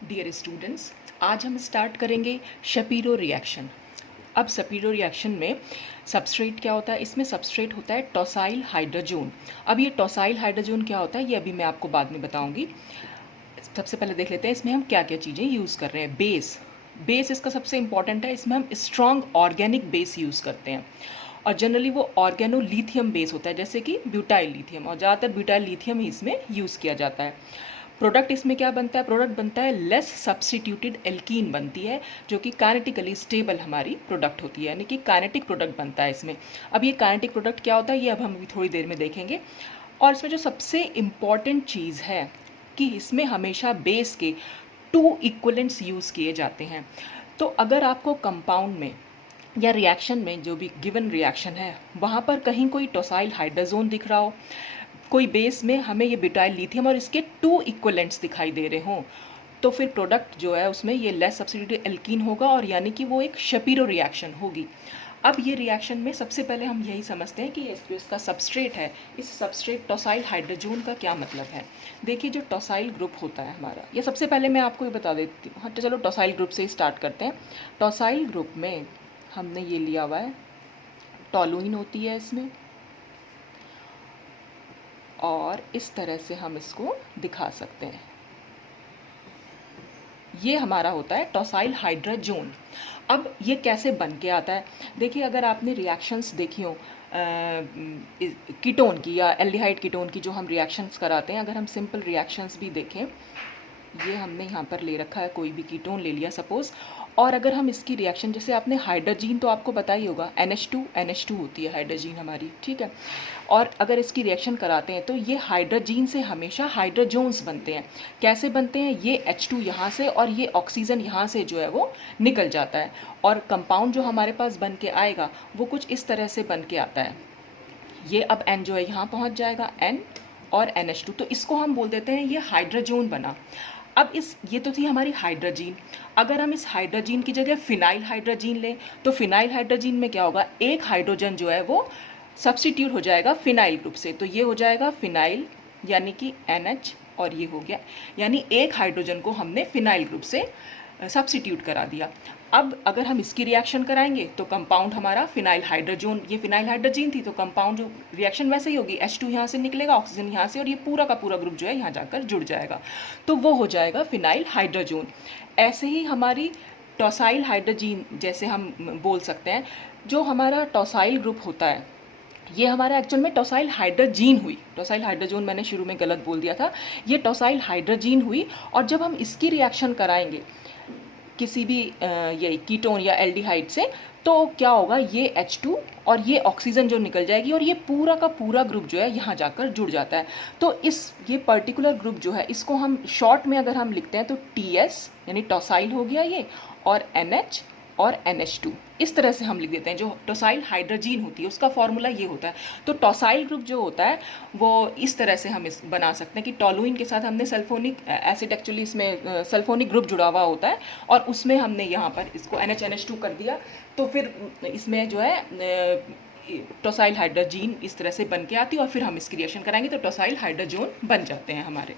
Dear students, आज हम start करेंगे शपीरो रिएक्शन। अब शपीरो रिएक्शन में सबस्ट्रेट क्या होता है? इसमें सबस्ट्रेट होता है टॉसाइल हाइड्रोजोन। अब ये टॉसाइल हाइड्रोजोन क्या होता है ये अभी मैं आपको बाद में बताऊंगी। सबसे पहले देख लेते हैं इसमें हम क्या क्या चीज़ें यूज़ कर रहे हैं। बेस इसका सबसे इंपॉर्टेंट है। इसमें हम स्ट्रॉन्ग ऑर्गेनिक बेस यूज़ करते हैं और जनरली वो ऑर्गेनो लिथियम बेस होता है, जैसे कि ब्यूटाइल लिथियम, और ज़्यादातर ब्यूटाइल लिथियम ही इसमें यूज़ किया जाता है। प्रोडक्ट इसमें क्या बनता है? प्रोडक्ट बनता है लेस सब्स्टिट्यूटेड एल्कीन बनती है, जो कि काइनेटिकली स्टेबल हमारी प्रोडक्ट होती है, यानी कि काइनेटिक प्रोडक्ट बनता है इसमें। अब ये काइनेटिक प्रोडक्ट क्या होता है ये अब हम अभी थोड़ी देर में देखेंगे। और इसमें जो सबसे इम्पॉर्टेंट चीज़ है कि इसमें हमेशा बेस के 2 इक्वलेंट्स यूज़ किए जाते हैं। तो अगर आपको कंपाउंड में या रिएक्शन में, जो भी गिवन रिएक्शन है, वहाँ पर कहीं कोई टॉसाइल हाइड्रोजोन दिख रहा हो, कोई बेस में हमें ये ब्यूटाइल लिथियम और इसके 2 इक्वलेंट्स दिखाई दे रहे हों, तो फिर प्रोडक्ट जो है उसमें ये लेस सब्स्टिट्यूटेड एल्कीन होगा, और यानी कि वो एक शपीरो रिएक्शन होगी। अब ये रिएक्शन में सबसे पहले हम यही समझते हैं कि जो इसका सबस्ट्रेट है, इस सबस्ट्रेट टॉसाइल हाइड्रोजोन का क्या मतलब है। देखिए, जो टॉसाइल ग्रुप होता है हमारा, ये सबसे पहले मैं आपको ये बता देती हूँ। हाँ, तो चलो टॉसाइल ग्रुप से ही स्टार्ट करते हैं। टॉसाइल ग्रुप में हमने ये लिया हुआ है, टॉलुइन होती है इसमें, और इस तरह से हम इसको दिखा सकते हैं। ये हमारा होता है टॉसाइल हाइड्रोजोन। अब ये कैसे बन के आता है? देखिए, अगर आपने रिएक्शंस देखी हो कीटोन की या एल्डिहाइड कीटोन की, जो हम रिएक्शंस कराते हैं, अगर हम सिंपल रिएक्शंस भी देखें, ये हमने यहाँ पर ले रखा है, कोई भी कीटोन ले लिया सपोज, और अगर हम इसकी रिएक्शन, जैसे आपने हाइड्रोजीन तो आपको पता ही होगा, NH2 होती है हाइड्रोजीन हमारी, ठीक है। और अगर इसकी रिएक्शन कराते हैं तो ये हाइड्रोजीन से हमेशा हाइड्रोजोन्स बनते हैं। कैसे बनते हैं? ये H2 यहाँ से और ये ऑक्सीजन यहाँ से जो है वो निकल जाता है, और कंपाउंड जो हमारे पास बन के आएगा वो कुछ इस तरह से बन के आता है। ये अब N जो है यहाँ पहुँच जाएगा, N और NH2, तो इसको हम बोल देते हैं ये हाइड्रोजोन बना। अब ये तो थी हमारी हाइड्रोजीन। अगर हम इस हाइड्रोजीन की जगह फिनाइल हाइड्रोजीन लें, तो फिनाइल हाइड्रोजीन में क्या होगा? एक हाइड्रोजन जो है वो सब्स्टिट्यूट हो जाएगा फिनाइल ग्रुप से, तो ये हो जाएगा फिनाइल, यानी कि NH, और ये हो गया, यानी एक हाइड्रोजन को हमने फिनाइल ग्रुप से सब्स्टिट्यूट करा दिया। अब अगर हम इसकी रिएक्शन कराएंगे तो कंपाउंड हमारा फिनाइल हाइड्रोजोन, ये फिनाइल हाइड्रोजीन थी, तो कंपाउंड जो रिएक्शन वैसे ही होगी, H2 यहाँ से निकलेगा, ऑक्सीजन यहाँ से, और ये पूरा का पूरा ग्रुप जो है यहाँ जाकर जुड़ जाएगा, तो वो हो जाएगा फिनाइल हाइड्रोजोन। ऐसे ही हमारी टॉसाइल हाइड्रोजीन, जैसे हम बोल सकते हैं, जो हमारा टॉसाइल ग्रुप होता है, ये हमारा एक्चुअल में टॉसाइल हाइड्रोजीन हुई। टॉसाइल हाइड्रोजोन मैंने शुरू में गलत बोल दिया था, ये टॉसाइल हाइड्रोजीन हुई, और जब हम इसकी रिएक्शन कराएंगे किसी भी ये कीटोन या एल्डिहाइड से, तो क्या होगा? ये H2 और ये ऑक्सीजन जो निकल जाएगी, और ये पूरा का पूरा ग्रुप जो है यहाँ जाकर जुड़ जाता है। तो ये पर्टिकुलर ग्रुप जो है, इसको हम शॉर्ट में अगर हम लिखते हैं तो TS, यानी टॉसाइल हो गया ये, और NH और NH2, इस तरह से हम लिख देते हैं। जो टॉसाइल हाइड्रोजीन होती है उसका फॉर्मूला ये होता है। तो टॉसाइल ग्रुप जो होता है वो इस तरह से हम इस बना सकते हैं कि टॉलुइन के साथ हमने सल्फोनिक एसिड, एक्चुअली इसमें सल्फोनिक ग्रुप जुड़ा हुआ होता है, और उसमें हमने यहाँ पर इसको NH2 कर दिया, तो फिर इसमें जो है टॉसाइल हाइड्रोजीन इस तरह से बन के आती है, और फिर हम इसकी रिएक्शन कराएंगे तो टॉसाइल हाइड्रोजोन बन जाते हैं हमारे।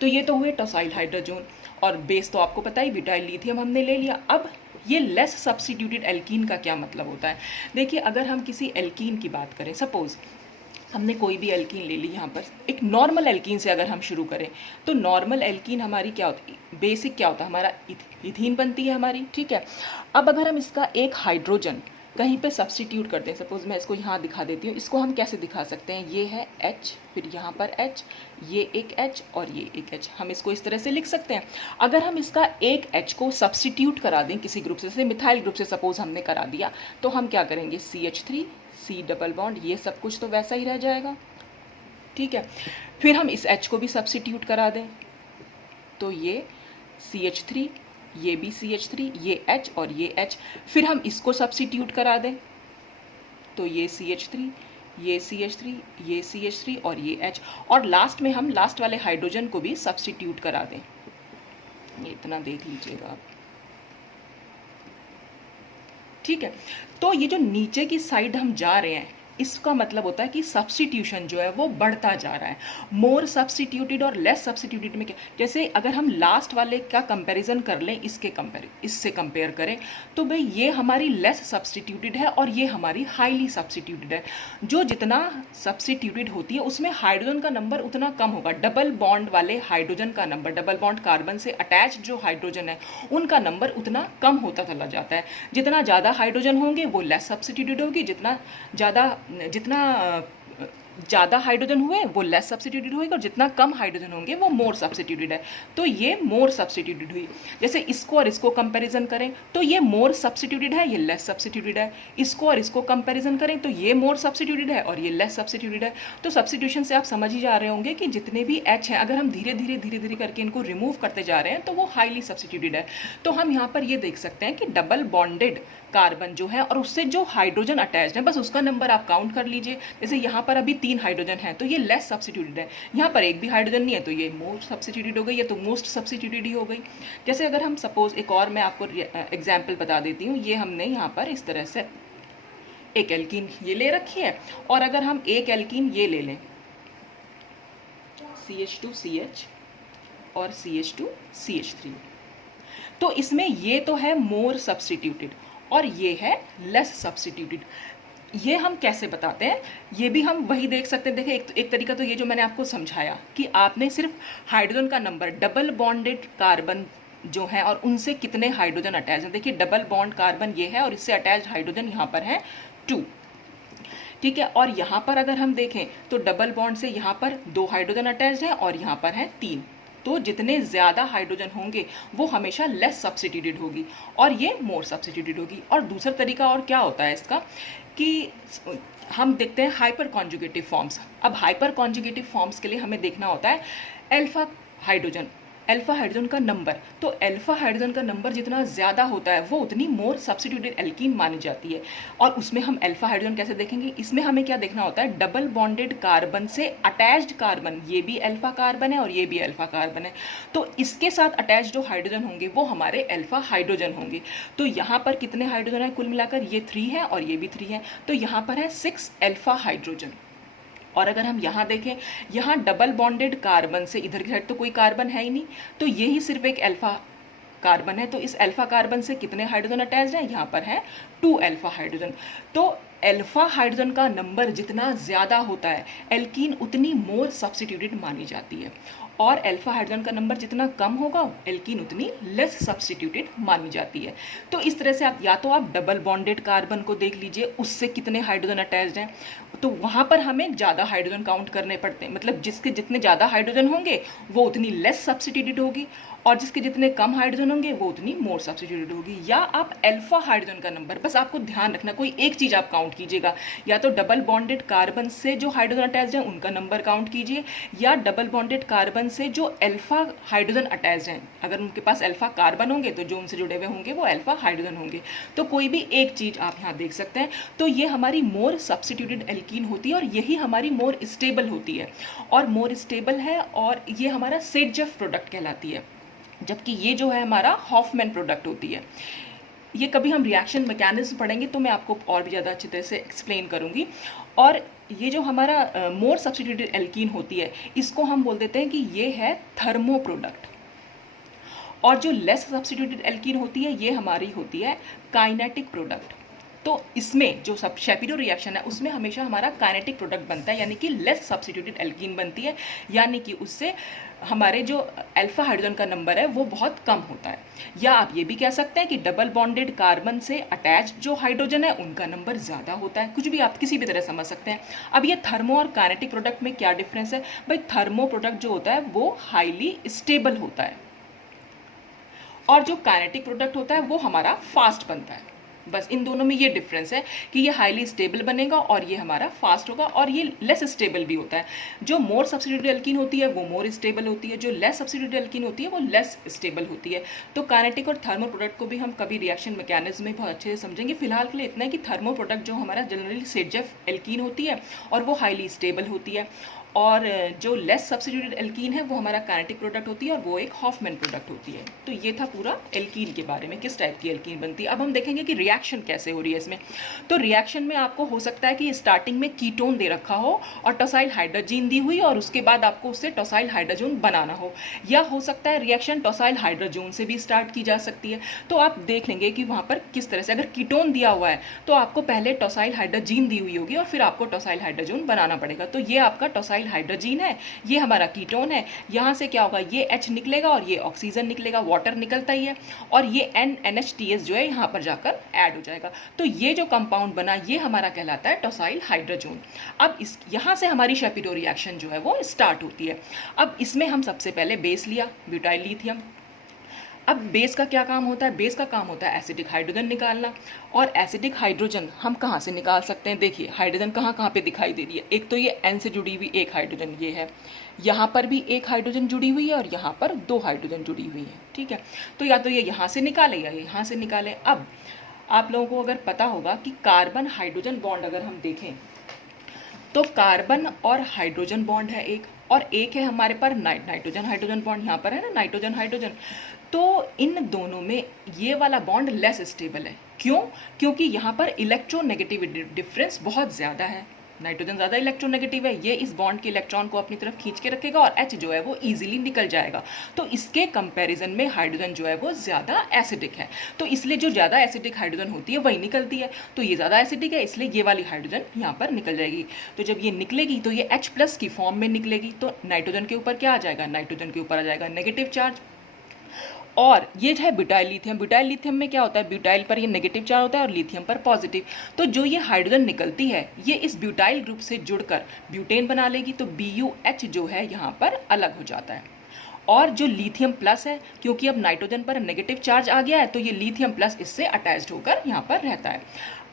तो ये तो हुए टॉसाइल हाइड्रोजोन, और बेस तो आपको पता ही, ब्यूटाइल लिथियम हमने ले लिया। अब ये लेस सब्स्टिट्यूटेड एल्कीन का क्या मतलब होता है? देखिए, अगर हम किसी एल्कीन की बात करें, सपोज हमने कोई भी एल्कीन ले ली, यहाँ पर एक नॉर्मल एल्कीन से अगर हम शुरू करें, तो नॉर्मल एल्कीन हमारी क्या होती है? बेसिक क्या होता है हमारा? इथीन बनती है हमारी, ठीक है। अब अगर हम इसका एक हाइड्रोजन कहीं पे सब्स्टिट्यूट करते हैं, सपोज मैं इसको यहाँ दिखा देती हूँ, इसको हम कैसे दिखा सकते हैं? ये है H, फिर यहाँ पर H, ये एक H और ये एक H, हम इसको इस तरह से लिख सकते हैं। अगर हम इसका एक H को सब्स्टिट्यूट करा दें किसी ग्रुप से, जैसे मिथाइल ग्रुप से सपोज हमने करा दिया, तो हम क्या करेंगे? CH3, C डबल बॉन्ड, ये सब कुछ तो वैसा ही रह जाएगा, ठीक है। फिर हम इस H को भी सब्स्टिट्यूट करा दें, तो ये CH3, ये भी CH3, ये H और ये H, फिर हम इसको सब्स्टिट्यूट करा दें, तो ये CH3, ये CH3, ये CH3 और ये H, और लास्ट में हम लास्ट वाले हाइड्रोजन को भी सब्स्टिट्यूट करा दें। ये इतना देख लीजिएगा आप, ठीक है। तो ये जो नीचे की साइड हम जा रहे हैं, इसका मतलब होता है कि सब्स्टिट्यूशन जो है वो बढ़ता जा रहा है। मोर सब्स्टिट्यूटेड और लेस सब्स्टिट्यूटेड में क्या, जैसे अगर हम लास्ट वाले का कंपैरिजन कर लें इससे कंपेयर करें, तो भाई ये हमारी लेस सब्स्टिट्यूटेड है और ये हमारी हाईली सब्स्टिट्यूटेड है। जो जितना सब्स्टिट्यूटेड होती है उसमें हाइड्रोजन का नंबर उतना कम होगा। डबल बॉन्ड वाले हाइड्रोजन का नंबर, डबल बॉन्ड कार्बन से अटैच जो हाइड्रोजन है उनका नंबर उतना कम होता चला जाता है। जितना ज़्यादा हाइड्रोजन होंगे वो लेस सब्स्टिट्यूटेड होगी, जितना ज़्यादा हाइड्रोजन हुए वो लेस सब्स्टिट्यूटेड होगी, और जितना कम हाइड्रोजन होंगे वो मोर सब्स्टिट्यूटेड है। तो ये मोर सब्स्टिट्यूटेड हुई। जैसे इसको और इसको कंपैरिजन करें तो ये मोर सब्स्टिट्यूटेड है, ये लेस सब्स्टिट्यूटेड है। इसको और इसको कंपैरिजन करें तो ये मोर सब्स्टिट्यूटेड है और ये लेस सब्स्टिट्यूटेड है। तो सब्स्टिट्यूशन से आप समझ ही जा रहे होंगे कि जितने भी एच हैं अगर हम धीरे धीरे करके इनको रिमूव करते जा रहे हैं तो वो हाईली सब्स्टिट्यूटेड है। तो हम यहाँ पर ये देख सकते हैं कि डबल बॉन्डेड कार्बन जो है और उससे जो हाइड्रोजन अटैच्ड है बस उसका नंबर आप काउंट कर लीजिए। जैसे यहाँ पर अभी 3 हाइड्रोजन है तो ये लेस सब्स्टिट्यूटेड है, यहाँ पर एक भी हाइड्रोजन नहीं है तो ये मोर सब्स्टिट्यूटेड हो गई, ये तो मोस्ट सब्स्टिट्यूटेड ही हो गई। जैसे अगर हम सपोज एक और मैं आपको एग्जाम्पल बता देती हूँ, ये हमने यहाँ पर इस तरह से एक एल्कीन ये ले रखी है, और अगर हम एक एल्कीन ये ले लें CH2CH और CH2CH3, तो इसमें ये तो है मोर सब्स्टिट्यूटेड और ये है लेस सब्स्टिट्यूटेड। ये हम कैसे बताते हैं, ये भी हम वही देख सकते हैं। देखिए एक तरीका तो ये जो मैंने आपको समझाया कि आपने सिर्फ हाइड्रोजन का नंबर, डबल बॉन्डेड कार्बन जो है और उनसे कितने हाइड्रोजन अटैच हैं। देखिए डबल बॉन्ड कार्बन ये है और इससे अटैच हाइड्रोजन यहाँ पर है 2, ठीक है। और यहाँ पर अगर हम देखें तो डबल बॉन्ड से यहाँ पर 2 हाइड्रोजन अटैच हैं और यहाँ पर हैं 3। तो जितने ज़्यादा हाइड्रोजन होंगे वो हमेशा लेस सब्स्टिट्यूटेड होगी और ये मोर सब्स्टिट्यूटेड होगी। और दूसरा तरीका और क्या होता है इसका कि हम देखते हैं हाइपर कॉन्जुगेटिव फॉर्म्स। अब हाइपर कॉन्जुगेटिव फॉर्म्स के लिए हमें देखना होता है अल्फा हाइड्रोजन का नंबर। तो अल्फा हाइड्रोजन का नंबर जितना ज़्यादा होता है वो उतनी मोर सब्स्टिट्यूटेड एल्कीन मानी जाती है। और उसमें हम अल्फा हाइड्रोजन कैसे देखेंगे, इसमें हमें क्या देखना होता है, डबल बॉन्डेड कार्बन से अटैच्ड कार्बन, ये भी अल्फा कार्बन है और ये भी अल्फा कार्बन है। तो इसके साथ अटैच जो हाइड्रोजन होंगे वो हमारे अल्फा हाइड्रोजन होंगे। तो यहाँ पर कितने हाइड्रोजन है कुल मिलाकर, ये 3 है और ये भी 3 है, तो यहाँ पर है 6 अल्फा हाइड्रोजन। और अगर हम यहाँ देखें, यहाँ डबल बॉन्डेड कार्बन से इधर की साइड तो कोई कार्बन है ही नहीं, तो ये ही सिर्फ एक अल्फा कार्बन है। तो इस अल्फा कार्बन से कितने हाइड्रोजन अटैच्ड हैं, यहाँ पर है 2 अल्फा हाइड्रोजन। तो अल्फा हाइड्रोजन का नंबर जितना ज़्यादा होता है एल्कीन उतनी मोर सब्स्टिट्यूटेड मानी जाती है, और अल्फा हाइड्रोजन का नंबर जितना कम होगा एल्कीन उतनी लेस सब्स्टिट्यूटेड मानी जाती है। तो इस तरह से आप डबल बॉन्डेड कार्बन को देख लीजिए, उससे कितने हाइड्रोजन अटैच्ड हैं, तो वहाँ पर हमें ज़्यादा हाइड्रोजन काउंट करने पड़ते हैं। मतलब जिसके जितने ज़्यादा हाइड्रोजन होंगे वो उतनी लेस सब्स्टिट्यूटेड होगी, और जिसके जितने कम हाइड्रोजन होंगे वो उतनी मोर सब्स्टिट्यूटेड होगी। या आप अल्फा हाइड्रोजन का नंबर, बस आपको ध्यान रखना कोई एक चीज़ आप काउंट कीजिएगा, या तो डबल बॉन्डेड कार्बन से जो हाइड्रोजन अटैच्ड हैं उनका नंबर काउंट कीजिए, या डबल बॉन्डेड कार्बन से जो अल्फा हाइड्रोजन अटैच्ड हैं, अगर उनके पास अल्फा कार्बन होंगे तो जो उनसे जुड़े हुए होंगे वो अल्फा हाइड्रोजन होंगे। तो कोई भी एक चीज़ आप यहाँ देख सकते हैं। तो ये हमारी मोर सब्स्टिट्यूटेड एल्कीन होती है और यही हमारी मोर स्टेबल होती है, और मोर स्टेबल है और ये हमारा सेडजेफ प्रोडक्ट कहलाती है, जबकि ये जो है हमारा हॉफमैन प्रोडक्ट होती है। ये कभी हम रिएक्शन मैकेनिज्म पढ़ेंगे तो मैं आपको और भी ज़्यादा अच्छी तरह से एक्सप्लेन करूँगी। और ये जो हमारा मोर सब्स्टिट्यूटेड एल्कीन होती है इसको हम बोल देते हैं कि ये है थर्मो प्रोडक्ट, और जो लेस सब्स्टिट्यूटेड एल्कीन होती है ये हमारी होती है काइनेटिक प्रोडक्ट। तो इसमें जो सब शेपिरो रिएक्शन है उसमें हमेशा हमारा काइनेटिक प्रोडक्ट बनता है, यानी कि लेस सब्स्टिट्यूटेड एल्कीन बनती है, यानी कि उससे हमारे जो अल्फा हाइड्रोजन का नंबर है वो बहुत कम होता है। या आप ये भी कह सकते हैं कि डबल बॉन्डेड कार्बन से अटैच जो हाइड्रोजन है उनका नंबर ज़्यादा होता है, कुछ भी आप किसी भी तरह समझ सकते हैं। अब ये थर्मो और काइनेटिक प्रोडक्ट में क्या डिफरेंस है, भाई थर्मो प्रोडक्ट जो होता है वो हाईली स्टेबल होता है, और जो काइनेटिक प्रोडक्ट होता है वो हमारा फास्ट बनता है। बस इन दोनों में ये डिफरेंस है कि ये हाईली स्टेबल बनेगा और ये हमारा फास्ट होगा, और ये लेस स्टेबल भी होता है। जो मोर सब्स्टिट्यूटेड एल्कीन होती है वो मोर स्टेबल होती है, जो लेस सब्स्टिट्यूटेड एल्कीन होती है वो लेस स्टेबल होती है। तो काइनेटिक और थर्मो प्रोडक्ट को भी हम कभी रिएक्शन मैकेनिज्म में बहुत अच्छे से समझेंगे। फिलहाल के लिए इतना है कि थर्मो प्रोडक्ट जो हमारा जनरली सेडजेफ एल्कीन होती है और वो हाईली स्टेबल होती है, और जो लेस सब्स्टिट्यूटेड एल्कीन है वो हमारा काइनेटिक प्रोडक्ट होती है और वो एक हॉफमैन प्रोडक्ट होती है। तो ये था पूरा एल्कीन के बारे में, किस टाइप की एल्कीन बनती है। अब हम देखेंगे कि रिएक्शन कैसे हो रही है इसमें। तो रिएक्शन में आपको हो सकता है कि स्टार्टिंग में कीटोन दे रखा हो और टॉसाइल हाइड्रोजीन दी हुई और उसके बाद आपको उससे टॉसाइल हाइड्रोजन बनाना हो, या हो सकता है रिएक्शन टॉसाइल हाइड्रोजन से भी स्टार्ट की जा सकती है। तो आप देख लेंगे कि वहाँ पर किस तरह से, अगर कीटोन दिया हुआ है तो आपको पहले टॉसाइल हाइड्रोजीन दी हुई होगी और फिर आपको टॉसाइल हाइड्रोजन बनाना पड़ेगा। तो ये आपका टॉसाइल हाइड्रोजीन है, ये हमारा कीटोन है। यहाँ से क्या होगा, ये H निकलेगा और ये ऑक्सीजन निकलेगा, वाटर निकलता ही है, और ये NNHTS जो है यहाँ पर जाकर ऐड हो जाएगा। तो ये जो कंपाउंड बना ये हमारा कहलाता है टॉसाइल हाइड्रोजन। अब इस यहाँ से हमारी शेपिडो रिएक्शन जो है वो स्टार्ट होती है। अब इसमें हम सबसे पहले बेस लिया, ब्यूटाइल लिथियम। अब बेस का क्या काम होता है, बेस का काम होता है एसिडिक हाइड्रोजन निकालना। और एसिडिक हाइड्रोजन हम कहाँ से निकाल सकते हैं, देखिए हाइड्रोजन कहाँ कहाँ पे दिखाई दे रही है। एक तो ये N से जुड़ी हुई एक हाइड्रोजन ये है, यहाँ पर भी एक हाइड्रोजन जुड़ी हुई है और यहाँ पर 2 हाइड्रोजन जुड़ी हुई है, ठीक है। तो या तो ये यहाँ से निकाले या यहाँ से निकाले। अब आप लोगों को अगर पता होगा कि कार्बन हाइड्रोजन बॉन्ड अगर हम देखें तो कार्बन और हाइड्रोजन बॉन्ड है एक, और एक है हमारे पास नाइट्रोजन हाइड्रोजन बॉन्ड, यहाँ पर है ना नाइट्रोजन हाइड्रोजन। तो इन दोनों में ये वाला बॉन्ड लेस स्टेबल है। क्यों? क्योंकि यहाँ पर इलेक्ट्रोनेगेटिव डिफरेंस बहुत ज़्यादा है। नाइट्रोजन ज़्यादा इलेक्ट्रोनेगेटिव है, ये इस बॉन्ड के इलेक्ट्रॉन को अपनी तरफ खींच के रखेगा और H जो है वो इजीली निकल जाएगा। तो इसके कंपैरिजन में हाइड्रोजन जो है वो ज़्यादा एसिडिक है। तो इसलिए जो ज़्यादा एसिडिक हाइड्रोजन होती है वही निकलती है। तो ये ज़्यादा एसिडिक है, इसलिए ये वाली हाइड्रोजन यहाँ पर निकल जाएगी। तो जब ये निकलेगी तो ये H+ की फॉर्म में निकलेगी। तो नाइट्रोजन के ऊपर क्या आ जाएगा, नाइट्रोजन के ऊपर आ जाएगा नेगेटिव चार्ज। और ये है ब्यूटाइल लिथियम। ब्यूटाइल लिथियम में क्या होता है, ब्यूटाइल पर ये नेगेटिव चार्ज होता है और लिथियम पर पॉजिटिव। तो जो ये हाइड्रोजन निकलती है ये इस ब्यूटाइल ग्रुप से जुड़कर ब्यूटेन बना लेगी। तो BuH जो है यहाँ पर अलग हो जाता है। और जो लिथियम प्लस है, क्योंकि अब नाइट्रोजन पर नेगेटिव चार्ज आ गया है तो ये लिथियम प्लस इससे अटैच्ड होकर यहाँ पर रहता है।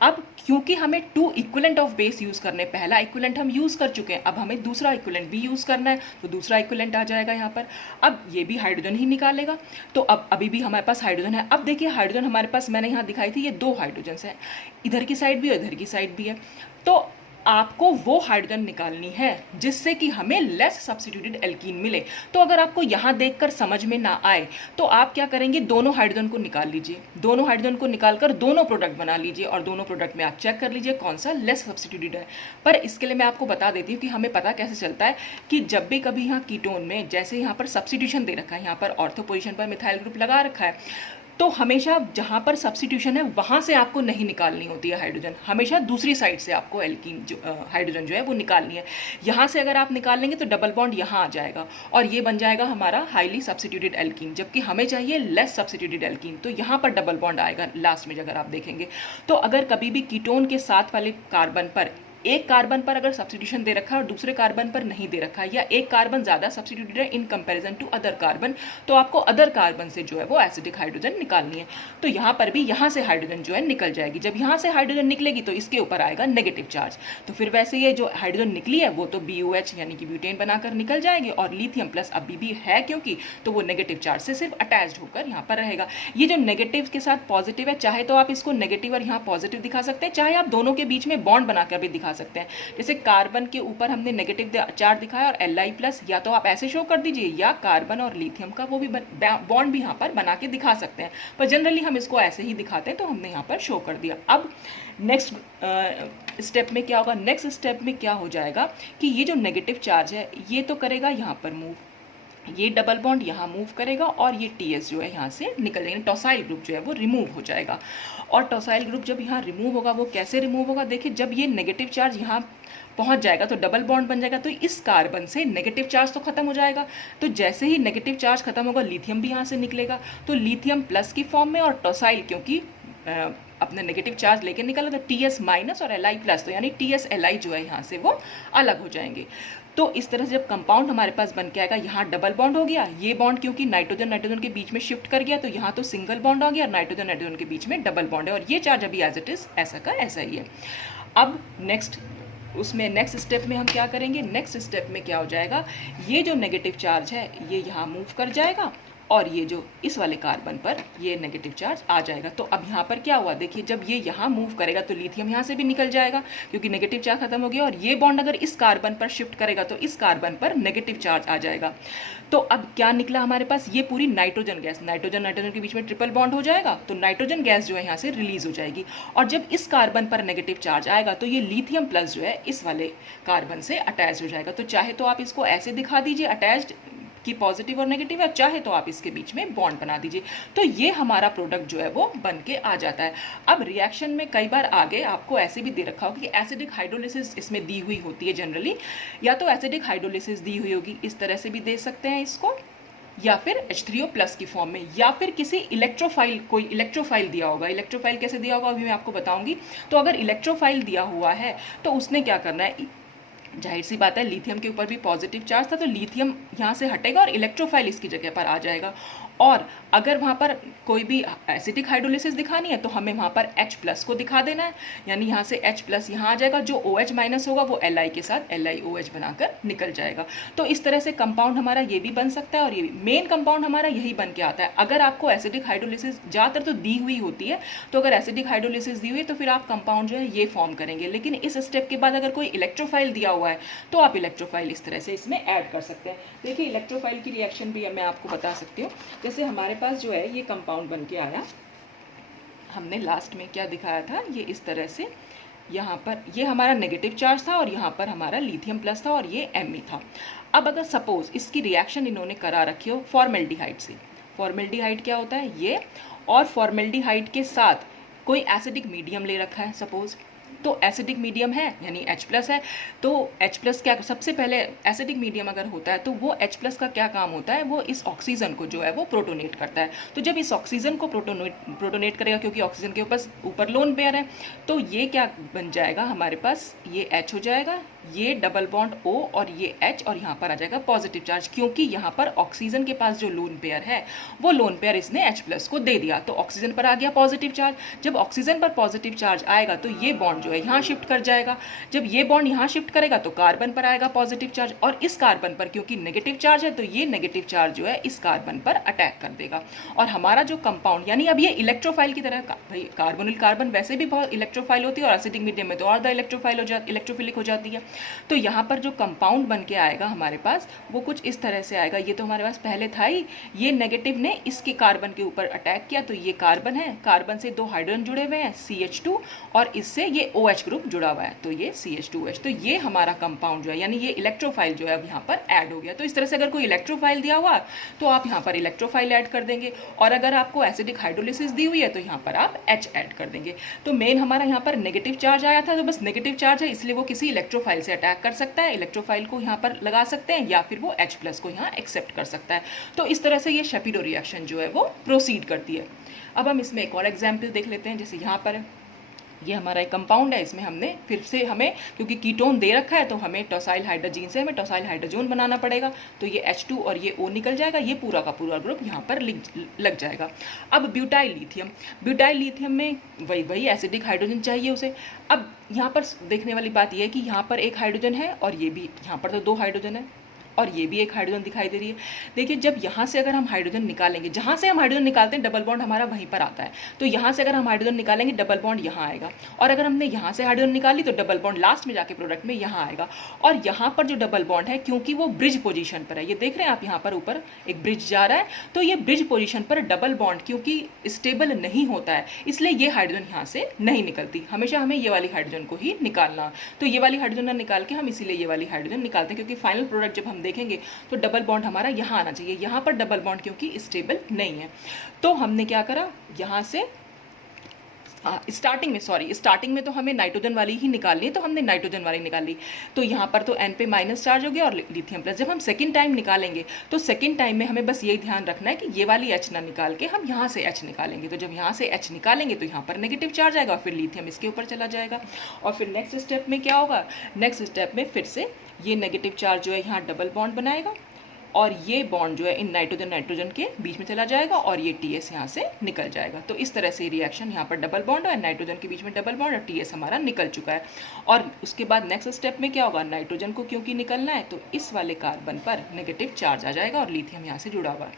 अब क्योंकि हमें 2 इक्विवेलेंट ऑफ बेस यूज़ करने, पहला इक्विवेलेंट हम यूज़ कर चुके हैं, अब हमें दूसरा इक्विवेलेंट भी यूज़ करना है, तो दूसरा इक्विवेलेंट आ जाएगा यहाँ पर। अब ये भी हाइड्रोजन ही निकालेगा। तो अब अभी भी हमारे पास हाइड्रोजन है। अब देखिए हाइड्रोजन हमारे पास मैंने यहाँ दिखाई थी, ये 2 हाइड्रोजन है, इधर की साइड भी और इधर की साइड भी है। तो आपको वो हाइड्रोजन निकालनी है जिससे कि हमें लेस सब्स्टिट्यूटेड एल्कीन मिले। तो अगर आपको यहाँ देखकर समझ में ना आए तो आप क्या करेंगे, दोनों हाइड्रोजन को निकाल लीजिए, दोनों हाइड्रोजन को निकालकर दोनों प्रोडक्ट बना लीजिए और दोनों प्रोडक्ट में आप चेक कर लीजिए कौन सा लेस सब्स्टिट्यूटेड है। पर इसके लिए मैं आपको बता देती हूँ कि हमें पता कैसे चलता है कि जब भी कभी यहाँ कीटोन में जैसे यहाँ पर सब्स्टिट्यूशन दे रखा है, यहाँ पर ऑर्थो पोजिशन पर मिथाइल ग्रुप लगा रखा है, तो हमेशा जहाँ पर सब्स्टिट्यूशन है वहाँ से आपको नहीं निकालनी होती है हाइड्रोजन, हमेशा दूसरी साइड से आपको एल्कीन जो हाइड्रोजन जो है वो निकालनी है। यहाँ से अगर आप निकाल लेंगे तो डबल बॉन्ड यहाँ आ जाएगा और ये बन जाएगा हमारा हाईली सब्स्टिट्यूटेड एल्कीन, जबकि हमें चाहिए लेस सब्स्टिट्यूटेड एल्कीन। तो यहाँ पर डबल बॉन्ड आएगा लास्ट में अगर आप देखेंगे। तो अगर कभी भी कीटोन के साथ वाले कार्बन पर, एक कार्बन पर अगर सब्स्टिट्यूशन दे रखा है और दूसरे कार्बन पर नहीं दे रखा है, या एक कार्बन ज़्यादा सब्स्टिट्यूटेड है in comparison to other carbon, तो आपको अदर कार्बन से जो है वो एसिडिक हाइड्रोजन निकालनी है। तो यहाँ पर भी यहाँ से हाइड्रोजन जो है निकल जाएगी। जब यहाँ से हाइड्रोजन निकलेगी तो इसके ऊपर आएगा नेगेटिव चार्ज। तो फिर वैसे ये जो हाइड्रोजन निकली है वो तो BuH यानी कि ब्यूटेन बनाकर निकल जाएगी, और लिथियम प्लस अभी भी है क्योंकि, तो वो नेगेटिव चार्ज से सिर्फ अटैच्ड होकर यहाँ पर रहेगा। ये जो नेगेटिव के साथ पॉजिटिव है, चाहे तो आप इसको नेगेटिव और यहाँ पॉजिटिव दिखा सकते हैं, चाहे आप दोनों के बीच में बॉन्ड बनाकर भी दिखा सकते हैं। जैसे कार्बन के ऊपर हमने नेगेटिव चार्ज दिखाया और Li+, या तो आप ऐसे शो कर दीजिए या कार्बन और लिथियम का वो भी बॉन्ड भी यहाँ पर बना के दिखा सकते हैं, पर जनरली हम इसको ऐसे ही दिखाते हैं तो हमने यहाँ पर शो कर दिया। अब नेक्स्ट स्टेप में क्या होगा, नेक्स्ट स्टेप में क्या हो जाएगा कि ये जो नेगेटिव चार्ज है ये तो करेगा यहाँ पर मूव, ये डबल बॉन्ड यहाँ मूव करेगा और ये TS जो है यहाँ से निकल जाएगा, टॉसाइल ग्रुप जो है वो रिमूव हो जाएगा। और टॉसाइल ग्रुप जब यहाँ रिमूव होगा वो कैसे रिमूव होगा, देखिए जब ये नेगेटिव चार्ज यहाँ पहुँच जाएगा तो डबल बॉन्ड बन जाएगा, तो इस कार्बन से नेगेटिव चार्ज तो खत्म हो जाएगा। तो जैसे ही नेगेटिव चार्ज खत्म होगा लिथियम भी यहाँ से निकलेगा, तो लिथियम प्लस की फॉर्म में, और टॉसाइल क्योंकि अपना नेगेटिव चार्ज लेके निकला तो TS- और Li+, तो यानी TS-Li जो है यहाँ से वो अलग हो जाएंगे। तो इस तरह से जब कंपाउंड हमारे पास बन के आएगा, यहाँ डबल बॉन्ड हो गया, ये बॉन्ड क्योंकि नाइट्रोजन के बीच में शिफ्ट कर गया तो यहाँ तो सिंगल बॉन्ड हो गया, नाइट्रोजन के बीच में डबल बॉन्ड है, और ये चार्ज अभी एज इट इज़ ऐसा का ऐसा ही है। अब नेक्स्ट स्टेप में हम क्या करेंगे, नेक्स्ट स्टेप में क्या हो जाएगा, ये जो नेगेटिव चार्ज है ये यहाँ मूव कर जाएगा और ये जो इस वाले कार्बन पर ये नेगेटिव चार्ज आ जाएगा। तो अब यहाँ पर क्या हुआ, देखिए जब ये यहाँ मूव करेगा तो लिथियम यहाँ से भी निकल जाएगा क्योंकि नेगेटिव चार्ज खत्म हो गया, और ये बॉन्ड अगर इस कार्बन पर शिफ्ट करेगा तो इस कार्बन पर नेगेटिव चार्ज आ जाएगा। तो अब क्या निकला हमारे पास, ये पूरी नाइट्रोजन गैस, नाइट्रोजन नाइट्रोजन के बीच में ट्रिपल बॉन्ड हो जाएगा तो नाइट्रोजन गैस जो है यहाँ से रिलीज हो जाएगी। और जब इस कार्बन पर नेगेटिव चार्ज आएगा तो ये लिथियम प्लस जो है इस वाले कार्बन से अटैच हो जाएगा। तो चाहे तो आप इसको ऐसे दिखा दीजिए अटैच्ड कि पॉजिटिव और नेगेटिव है, चाहे तो आप इसके बीच में बॉन्ड बना दीजिए। तो ये हमारा प्रोडक्ट जो है वो बन के आ जाता है। अब रिएक्शन में कई बार आगे आपको ऐसे भी दे रखा होगा कि एसिडिक हाइड्रोलिसिस इसमें दी हुई होती है जनरली, या तो एसिडिक हाइड्रोलिसिस दी हुई होगी, इस तरह से भी दे सकते हैं इसको, या फिर H3O+ की फॉर्म में, या फिर किसी इलेक्ट्रोफाइल, कोई इलेक्ट्रोफाइल दिया होगा। इलेक्ट्रोफाइल कैसे दिया होगा अभी मैं आपको बताऊंगी। तो अगर इलेक्ट्रोफाइल दिया हुआ है तो उसने क्या करना है, जाहिर सी बात है लिथियम के ऊपर भी पॉजिटिव चार्ज था तो लिथियम यहाँ से हटेगा और इलेक्ट्रोफाइल इसकी जगह पर आ जाएगा। और अगर वहाँ पर कोई भी एसिडिक हाइड्रोलिसिस दिखानी है तो हमें वहाँ पर H+ को दिखा देना है, यानी यहाँ से H+ यहाँ आ जाएगा, जो OH- होगा वो Li के साथ LiOH बनाकर निकल जाएगा। तो इस तरह से कंपाउंड हमारा ये भी बन सकता है, और ये भी मेन कंपाउंड हमारा यही बन के आता है। अगर आपको एसिडिक हाइड्रोलिसिस ज़्यादातर तो दी हुई होती है, तो अगर एसिडिक हाइड्रोलिसिस दी हुई है तो फिर आप कंपाउंड जो है ये फॉर्म करेंगे। लेकिन इस स्टेप के बाद अगर कोई इलेक्ट्रोफाइल दिया हुआ है तो आप इलेक्ट्रोफाइल इस तरह से इसमें ऐड कर सकते हैं। देखिए इलेक्ट्रोफाइल की रिएक्शन भी मैं आपको बता सकती हूँ। जैसे हमारे पास जो है ये कंपाउंड बन के आया, हमने लास्ट में क्या दिखाया था, ये इस तरह से यहाँ पर ये हमारा नेगेटिव चार्ज था और यहाँ पर हमारा लिथियम प्लस था और ये Me था। अब अगर सपोज इसकी रिएक्शन इन्होंने करा रखी हो फॉर्मेल्डिहाइड से, फॉर्मेल्डिहाइड क्या होता है ये, और फॉर्मेल्डिहाइड के साथ कोई एसिडिक मीडियम ले रखा है सपोज, तो एसिडिक मीडियम है यानी H+ है, तो H+ क्या, सबसे पहले एसिडिक मीडियम अगर होता है तो वो H+ का क्या काम होता है, वो इस ऑक्सीजन को जो है वो प्रोटोनेट करता है। तो जब इस ऑक्सीजन को प्रोटोनेट करेगा, क्योंकि ऑक्सीजन के ऊपर लोन पेयर है, तो ये क्या बन जाएगा हमारे पास, ये H हो जाएगा, ये डबल बॉन्ड O और ये H, और यहाँ पर आ जाएगा पॉजिटिव चार्ज, क्योंकि यहाँ पर ऑक्सीजन के पास जो लोन पेयर है वो लोन पेयर इसने H+ को दे दिया, तो ऑक्सीजन पर आ गया पॉजिटिव चार्ज। जब ऑक्सीजन पर पॉजिटिव चार्ज आएगा तो ये बॉन्ड जो है यहाँ शिफ्ट कर जाएगा, जब ये बॉन्ड यहाँ शिफ्ट करेगा तो कार्बन पर आएगा पॉजिटिव चार्ज, और इस कार्बन पर क्योंकि नेगेटिव चार्ज है तो ये नेगेटिव चार्ज जो है इस कार्बन पर अटैक कर देगा। और हमारा जो कंपाउंड, यानी अब ये इलेक्ट्रोफाइल की तरह, भाई कार्बोनिल कार्बन वैसे भी बहुत इलेक्ट्रोफाइल होती है और एसिडिक मीडियम में तो और इलेक्ट्रोफिलिक हो जाती है। तो यहाँ पर जो कंपाउंड बन के आएगा हमारे पास वो कुछ इस तरह से आएगा। ये तो हमारे पास पहले था ही, ये नेगेटिव ने इसके कार्बन के ऊपर अटैक किया, तो ये कार्बन है, कार्बन से 2 हाइड्रोजन जुड़े हुए हैं CH2, और इससे ये OH ग्रुप जुड़ा हुआ है, तो ये CH2OH। तो ये हमारा कंपाउंड जो है, यानी ये इलेक्ट्रोफाइल जो है अब यहाँ पर ऐड हो गया। तो इस तरह से अगर कोई इलेक्ट्रोफाइल दिया हुआ तो आप यहाँ पर इलेक्ट्रोफाइल ऐड कर देंगे, और अगर आपको एसिडिक हाइड्रोलिसिस दी हुई है तो यहाँ पर आप H ऐड कर देंगे। तो मेन हमारा यहाँ पर नेगेटिव चार्ज आया था, तो बस नेगेटिव चार्ज है इसलिए वो किसी इलेक्ट्रोफाइल से अटैक कर सकता है, इलेक्ट्रोफाइल को यहाँ पर लगा सकते हैं, या फिर वो H+ को यहाँ एक्सेप्ट कर सकता है। तो इस तरह से ये शेपिरो रिएक्शन जो है वो प्रोसीड करती है। अब हम इसमें एक और एग्जाम्पल देख लेते हैं। जैसे यहाँ पर ये हमारा एक कंपाउंड है, इसमें हमने फिर से हमें क्योंकि कीटोन दे रखा है तो हमें टॉसाइल हाइड्रोजीन से हमें टॉसाइल हाइड्रोजन बनाना पड़ेगा, तो ये H2 और ये O निकल जाएगा, ये पूरा का पूरा ग्रुप यहाँ पर लग जाएगा। अब ब्यूटाइल लिथियम में वही एसिडिक हाइड्रोजन चाहिए उसे। अब यहाँ पर देखने वाली बात यह है कि यहाँ पर एक हाइड्रोजन है और ये भी, यहाँ पर तो 2 हाइड्रोजन है और ये भी एक हाइड्रोजन दिखाई दे रही है। देखिए जब यहाँ से अगर हम हाइड्रोजन निकालेंगे, जहाँ से हम हाइड्रोजन निकालते हैं डबल बॉन्ड हमारा वहीं पर आता है, तो यहाँ से अगर हम हाइड्रोजन निकालेंगे डबल बॉन्ड यहाँ आएगा, और अगर हमने यहाँ से हाइड्रोजन निकाली तो डबल बॉन्ड लास्ट में जाके प्रोडक्ट में यहाँ आएगा। और यहाँ पर जो डबल बॉन्ड है क्योंकि वो ब्रिज पोजीशन पर है, ये देख रहे हैं आप यहाँ पर ऊपर एक ब्रिज जा रहा है, तो ये ब्रिज पोजीशन पर डबल बॉन्ड क्योंकि स्टेबल नहीं होता है इसलिए ये हाइड्रोजन यहाँ से नहीं निकलती, हमेशा हमें ये वाली हाइड्रोजन को ही निकालना। तो ये वाली हाइड्रोजन ना निकाल के हम इसीलिए ये वाली हाइड्रोजन निकालते हैं, क्योंकि फाइनल प्रोडक्ट जब हम देखेंगे तो डबल बॉन्ड हमारा यहाँ आना चाहिए, यहाँ पर डबल बॉन्ड क्योंकि स्टेबल नहीं है। तो हमने क्या करा, यहाँ से स्टार्टिंग में तो हमें नाइट्रोजन वाली ही निकालनी है, तो हमने नाइट्रोजन वाली निकाली, तो यहाँ पर तो N पे माइनस चार्ज हो गया और लिथियम प्लस। जब हम सेकंड टाइम निकालेंगे तो सेकंड टाइम में हमें बस यही ध्यान रखना है कि ये वाली H ना निकाल के हम यहाँ से H निकालेंगे, तो जब यहाँ से H निकालेंगे तो यहाँ पर नेगेटिव चार्ज आएगा और फिर लिथियम इसके ऊपर चला जाएगा। और फिर नेक्स्ट स्टेप में क्या होगा, नेक्स्ट स्टेप में फिर से ये नेगेटिव चार्ज जो है यहाँ डबल बॉन्ड बनाएगा और ये बॉन्ड जो है इन नाइट्रोजन नाइट्रोजन के बीच में चला जाएगा और ये TS यहाँ से निकल जाएगा। तो इस तरह से रिएक्शन यहाँ पर डबल बॉन्ड और नाइट्रोजन के बीच में डबल बॉन्ड और TS हमारा निकल चुका है। और उसके बाद नेक्स्ट स्टेप में क्या होगा, नाइट्रोजन को क्योंकि निकलना है तो इस वाले कार्बन पर नेगेटिव चार्ज आ जाएगा और लिथियम यहाँ से जुड़ा हुआ है।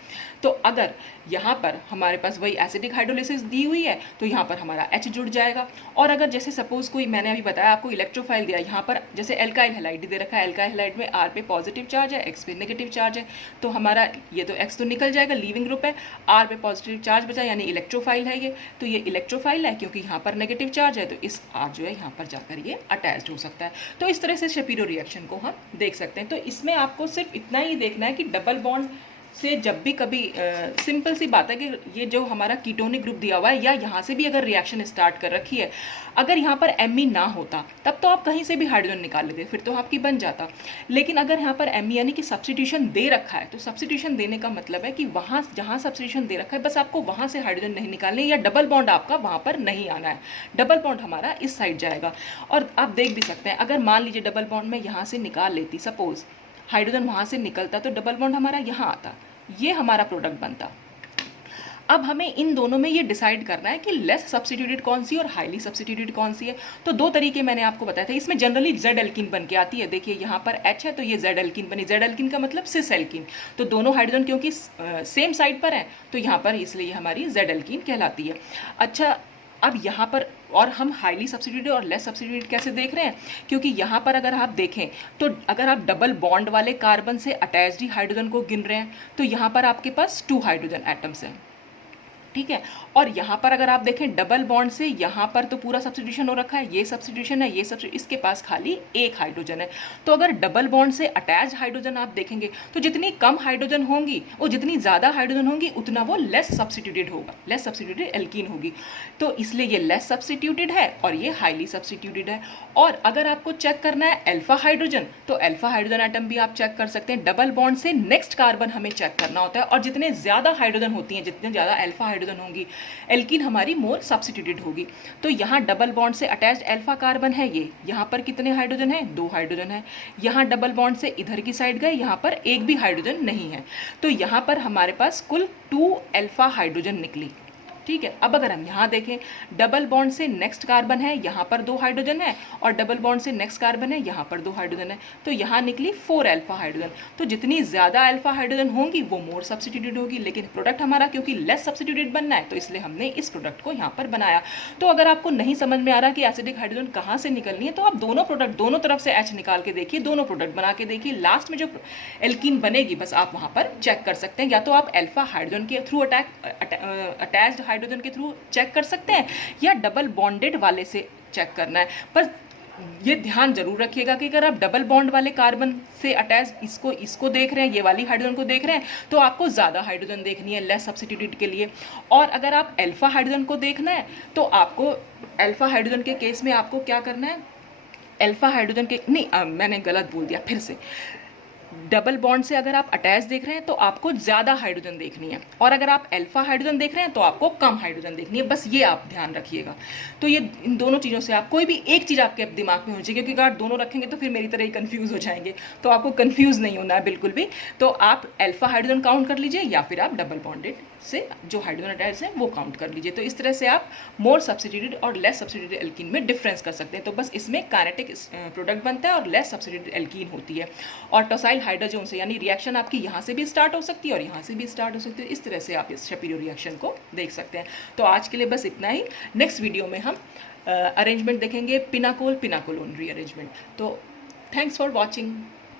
तो अगर यहाँ पर हमारे पास वही एसिडिक हाइड्रोलिसिस दी हुई है तो यहाँ पर हमारा H जुड़ जाएगा। और अगर जैसे सपोज कोई, मैंने अभी बताया आपको इलेक्ट्रोफाइल दिया, यहाँ पर जैसे एल्काइल हैलाइड दे रखा है, एल्काइल हैलाइड में R पे पॉजिटिव चार्ज है, X पे नेगेटिव चार्ज है, तो हमारा ये तो X तो निकल जाएगा, लीविंग ग्रुप है, R पे पॉजिटिव चार्ज बचा यानी इलेक्ट्रोफाइल है ये, तो ये इलेक्ट्रोफाइल है क्योंकि यहाँ पर नेगेटिव चार्ज है, तो इस R जो है यहाँ पर जाकर ये अटैच्ड हो सकता है। तो इस तरह से शेपिरो रिएक्शन को हम देख सकते हैं। तो इसमें आपको सिर्फ इतना ही देखना है कि डबल बॉन्ड से जब भी कभी सिंपल सी बात है कि ये जो हमारा कीटोनिक ग्रुप दिया हुआ है या यहाँ से भी अगर रिएक्शन स्टार्ट कर रखी है, अगर यहाँ पर Me ना होता तब तो आप कहीं से भी हाइड्रोजन निकाल लेते, फिर तो आपकी बन जाता। लेकिन अगर यहाँ पर Me यानी कि सब्स्टिट्यूशन दे रखा है, तो सब्स्टिट्यूशन देने का मतलब है कि वहाँ जहाँ सब्स्टिट्यूशन दे रखा है बस आपको वहाँ से हाइड्रोजन नहीं निकालने, या डबल बॉन्ड आपका वहाँ पर नहीं आना है, डबल बॉन्ड हमारा इस साइड जाएगा। और आप देख भी सकते हैं, अगर मान लीजिए डबल बॉन्ड में यहाँ से निकाल लेती, सपोज हाइड्रोजन वहाँ से निकलता तो डबल बॉन्ड हमारा यहाँ आता, ये हमारा प्रोडक्ट बनता। अब हमें इन दोनों में ये डिसाइड करना है कि लेस सब्स्टिट्यूटेड कौन सी और हाईली सब्स्टिट्यूटेड कौन सी है। तो दो तरीके मैंने आपको बताया था, इसमें जनरली जेड एल्किन बन के आती है। देखिए यहाँ पर H है तो ये जेड एल्किन बनी, जेड एल्किन का मतलब सिस एल्किन, तो दोनों हाइड्रोजन क्योंकि सेम साइड पर है तो यहाँ पर इसलिए हमारी जेड एल्किन कहलाती है। अच्छा, अब यहाँ पर और हम हाईली सब्स्टिट्यूटेड और लेस सब्स्टिट्यूटेड कैसे देख रहे हैं, क्योंकि यहाँ पर अगर आप देखें तो अगर आप डबल बॉन्ड वाले कार्बन से अटैच्ड हाइड्रोजन को गिन रहे हैं तो यहाँ पर आपके पास 2 हाइड्रोजन एटम्स हैं, ठीक है। और यहाँ पर अगर आप देखें डबल बॉन्ड से यहाँ पर तो पूरा सब्स्टिट्यूशन हो रखा है, ये सब्स्टिट्यूशन है, ये सब्स्टिट्यूशन, इसके पास खाली 1 हाइड्रोजन है। तो अगर डबल बॉन्ड से अटैच हाइड्रोजन आप देखेंगे तो जितनी कम हाइड्रोजन होंगी और जितनी ज़्यादा हाइड्रोजन होंगी उतना वो लेस सब्स्टिट्यूटेड होगा, लेस सब्स्टिट्यूटेड एल्कीन होगी। तो इसलिए ये लेस सब्स्टिट्यूटेड है और ये हाईली सब्स्टिट्यूटेड है। और अगर आपको चेक करना है अल्फा हाइड्रोजन, तो अल्फा हाइड्रोजन एटम भी आप चेक कर सकते हैं। डबल बॉन्ड से नेक्स्ट कार्बन हमें चेक करना होता है, और जितने ज़्यादा हाइड्रोजन होती हैं, जितने ज़्यादा अल्फा हाइड्रोजन होंगी, एल्कीन हमारी मोर सब्स्टिट्यूटेड होगी। तो यहाँ डबल बॉन्ड से अटैच्ड अल्फा कार्बन है, ये यहाँ पर कितने हाइड्रोजन है, 2 हाइड्रोजन है। यहाँ डबल बॉन्ड से इधर की साइड गए, यहाँ पर एक भी हाइड्रोजन नहीं है, तो यहाँ पर हमारे पास कुल 2 अल्फा हाइड्रोजन निकली, ठीक है। अब अगर हम यहाँ देखें, डबल बॉन्ड से नेक्स्ट कार्बन है, यहाँ पर 2 हाइड्रोजन है, और डबल बॉन्ड से नेक्स्ट कार्बन है, यहाँ पर 2 हाइड्रोजन है, तो यहाँ निकली 4 अल्फा हाइड्रोजन। तो जितनी ज़्यादा अल्फा हाइड्रोजन होंगी वो मोर सब्स्टिट्यूटेड होगी, लेकिन प्रोडक्ट हमारा क्योंकि लेस सब्स्टिट्यूटेड बनना है तो इसलिए हमने इस प्रोडक्ट को यहाँ पर बनाया। तो अगर आपको नहीं समझ में आ रहा कि एसिडिक हाइड्रोजन कहाँ से निकलनी है, तो आप दोनों प्रोडक्ट, दोनों तरफ से H निकाल के देखिए, दोनों प्रोडक्ट बना के देखिए, लास्ट में जो एल्कीन बनेगी बस आप वहाँ पर चेक कर सकते हैं। या तो आप अल्फा हाइड्रोजन के थ्रू अटैच्ड हाइड्रोजन के थ्रू चेक कर सकते हैं, या डबल बॉन्डेड वाले से चेक करना है। पर ये ध्यान जरूर रखिएगा कि अगर आप डबल बॉन्ड वाले कार्बन से अटैच इसको देख रहे हैं, ये वाली हाइड्रोजन को देख रहे हैं, तो आपको ज़्यादा हाइड्रोजन देखनी है लेस सब्स्टिट्यूटेड के लिए। और अगर आप अल्फा हाइड्रोजन को देखना है तो आपको अल्फा हाइड्रोजन के केस में आपको क्या करना है, अल्फा हाइड्रोजन के नहीं, मैंने गलत बोल दिया, फिर से डबल बॉन्ड से अगर आप अटैच देख रहे हैं तो आपको ज़्यादा हाइड्रोजन देखनी है, और अगर आप अल्फा हाइड्रोजन देख रहे हैं तो आपको कम हाइड्रोजन देखनी है। बस ये आप ध्यान रखिएगा। तो ये इन दोनों चीज़ों से आप कोई भी एक चीज़ आपके दिमाग में हो जाएगी, क्योंकि अगर दोनों रखेंगे तो फिर मेरी तरह ही कंफ्यूज हो जाएंगे, तो आपको कंफ्यूज नहीं होना है बिल्कुल भी। तो आप अल्फा हाइड्रोजन काउंट कर लीजिए, या फिर आप डबल बॉन्डेड से जो हाइड्रोजन अटैच है वो काउंट कर लीजिए। तो इस तरह से आप मोर सब्स्टिट्यूटेड और लेस सब्स्टिट्यूटेड एल्कीन में डिफरेंस कर सकते हैं। तो बस इसमें काइनेटिक प्रोडक्ट बनता है और लेस सब्स्टिट्यूटेड एल्कीन होती है। और टॉसाइल हाइड्रोजन से यानी रिएक्शन आपकी यहाँ से भी स्टार्ट हो सकती है और यहाँ से भी स्टार्ट हो सकती है। इस तरह से आप इस शेपिरो रिएक्शन को देख सकते हैं। तो आज के लिए बस इतना ही। नेक्स्ट वीडियो में हम अरेंजमेंट देखेंगे, पिनाकोल पिनाकोलोन रीअरेंजमेंट। तो थैंक्स फॉर वॉचिंग।